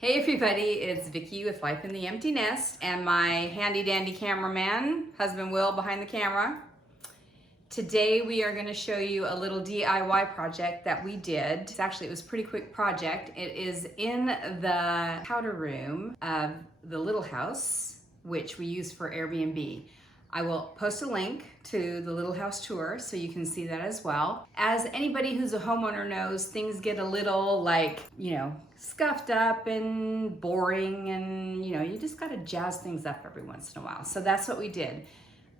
Hey everybody, it's Vicki with Life in the Empty Nest and my handy dandy cameraman, husband Will, behind the camera. Today we are going to show you a little DIY project that we did. It was a pretty quick project. It is in the powder room of the little house, which we use for Airbnb. I will post a link to the little house tour so you can see that as well. As anybody who's a homeowner knows, things get a little scuffed up and boring, and you just gotta jazz things up every once in a while. So that's what we did.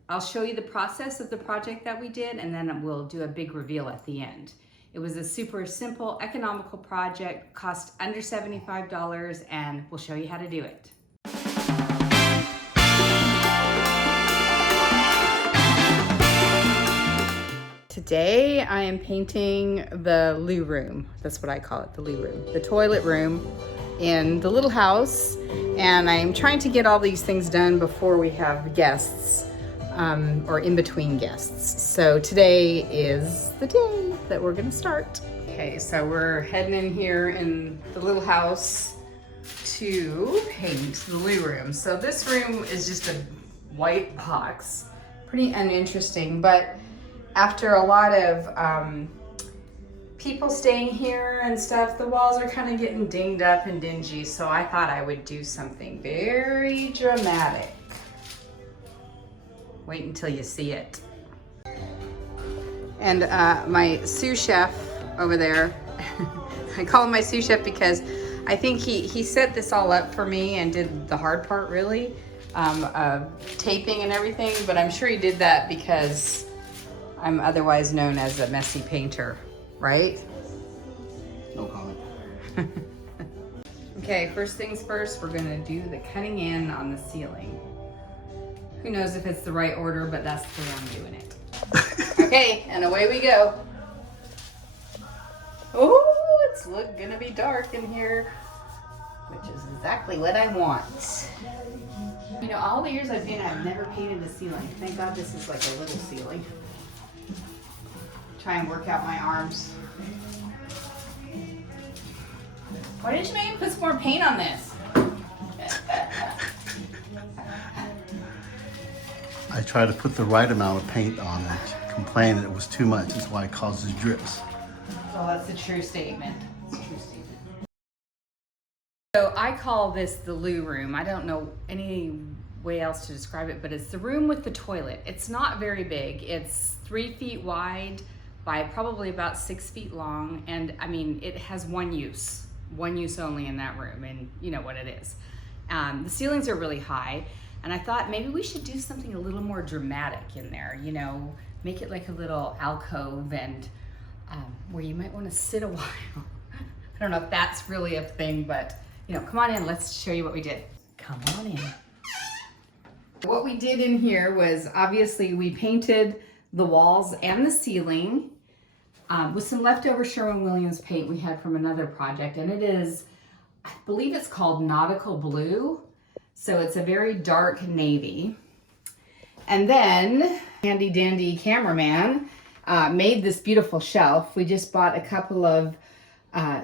I'll show you the process of the project that we did, and then we'll do a big reveal at the end. It was a super simple, economical project, cost under $75, and we'll show you how to do it. Today I am painting the loo room. That's what I call it, the loo room. The toilet room in the little house. And I'm trying to get all these things done before we have guests, or in between guests. So today is the day that we're gonna start. Okay, so we're heading in here in the little house to paint the loo room. So this room is just a white box. Pretty uninteresting, but after a lot of people staying here and stuff, the walls are kind of getting dinged up and dingy, so I thought I would do something very dramatic. Wait until you see it. And my sous chef over there, I call him my sous chef because I think he set this all up for me and did the hard part really, taping and everything, but I'm sure he did that because I'm otherwise known as a messy painter, right? No comment. Okay, first things first, we're gonna do the cutting in on the ceiling. Who knows if it's the right order, but that's the way I'm doing it. Okay, and away we go. Oh, it's gonna be dark in here, which is exactly what I want. All the years I've been, I've never painted a ceiling. Thank God this is like a little ceiling. Try and work out my arms. Why didn't you maybe put some more paint on this? I tried to put the right amount of paint on it. Complained that it was too much. That's why it causes drips. Well, that's a true statement. It's a true statement. So I call this the loo room. I don't know any way else to describe it, but it's the room with the toilet. It's not very big. It's 3 feet wide by probably about 6 feet long, and I mean, it has one use only in that room, and you know what it is. The ceilings are really high, and I thought maybe we should do something a little more dramatic in there, make it like a little alcove, and where you might want to sit a while. I don't know if that's really a thing, but come on in, let's show you what we did. Come on in. What we did in here was, obviously, we painted the walls and the ceiling with some leftover Sherwin-Williams paint we had from another project, and it is, I believe it's called Nautical Blue, so it's a very dark navy. And then handy dandy cameraman made this beautiful shelf. We just bought a couple of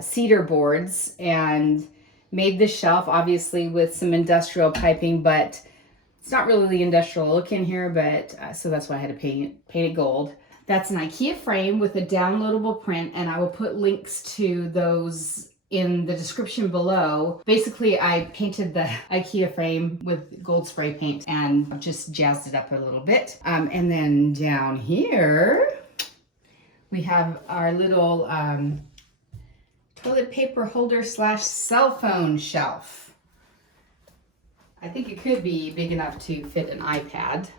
cedar boards and made this shelf, obviously with some industrial piping, but it's not really the industrial look in here, but so that's why I had to paint it gold. That's an IKEA frame with a downloadable print, and I will put links to those in the description below. Basically, I painted the IKEA frame with gold spray paint and just jazzed it up a little bit. And then down here, we have our little toilet paper holder / cell phone shelf. I think it could be big enough to fit an iPad.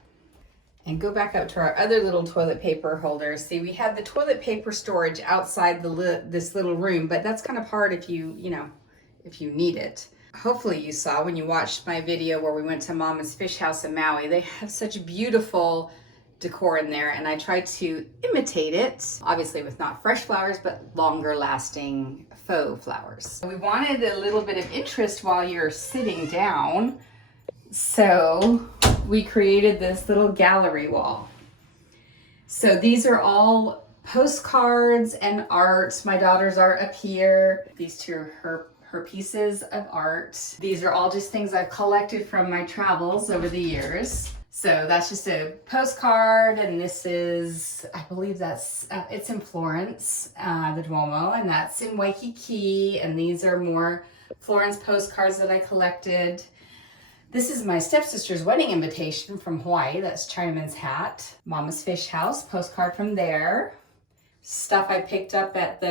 And go back up to our other little toilet paper holder. See, we had the toilet paper storage outside this little room, but that's kind of hard if you need it. Hopefully you saw when you watched my video where we went to Mama's Fish House in Maui. They have such beautiful decor in there, and I tried to imitate it, obviously with not fresh flowers, but longer lasting faux flowers. We wanted a little bit of interest while you're sitting down, so we created this little gallery wall. So these are all postcards and art. My daughter's art up here. These two are her her pieces of art. These are all just things I've collected from my travels over the years. So that's just a postcard, and this is, I believe that's, it's in Florence, the Duomo, and that's in Waikiki, and these are more Florence postcards that I collected. This is my stepsister's wedding invitation from Hawaii. That's Chinaman's Hat. Mama's Fish House, postcard from there. Stuff I picked up at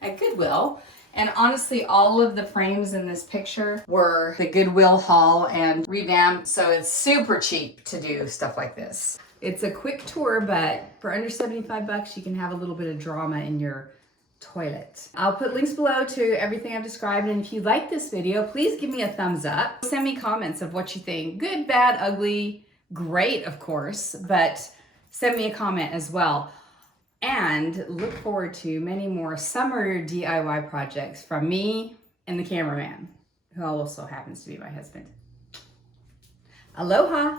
Goodwill. And honestly, all of the frames in this picture were the Goodwill haul and revamped, so it's super cheap to do stuff like this. It's a quick tour, but for under 75 bucks, you can have a little bit of drama in your toilet. I'll put links below to everything I've described, and if you like this video, please give me a thumbs up. Send me comments of what you think. Good, bad, ugly, great, of course, but send me a comment as well. And look forward to many more summer DIY projects from me and the cameraman, who also happens to be my husband. Aloha!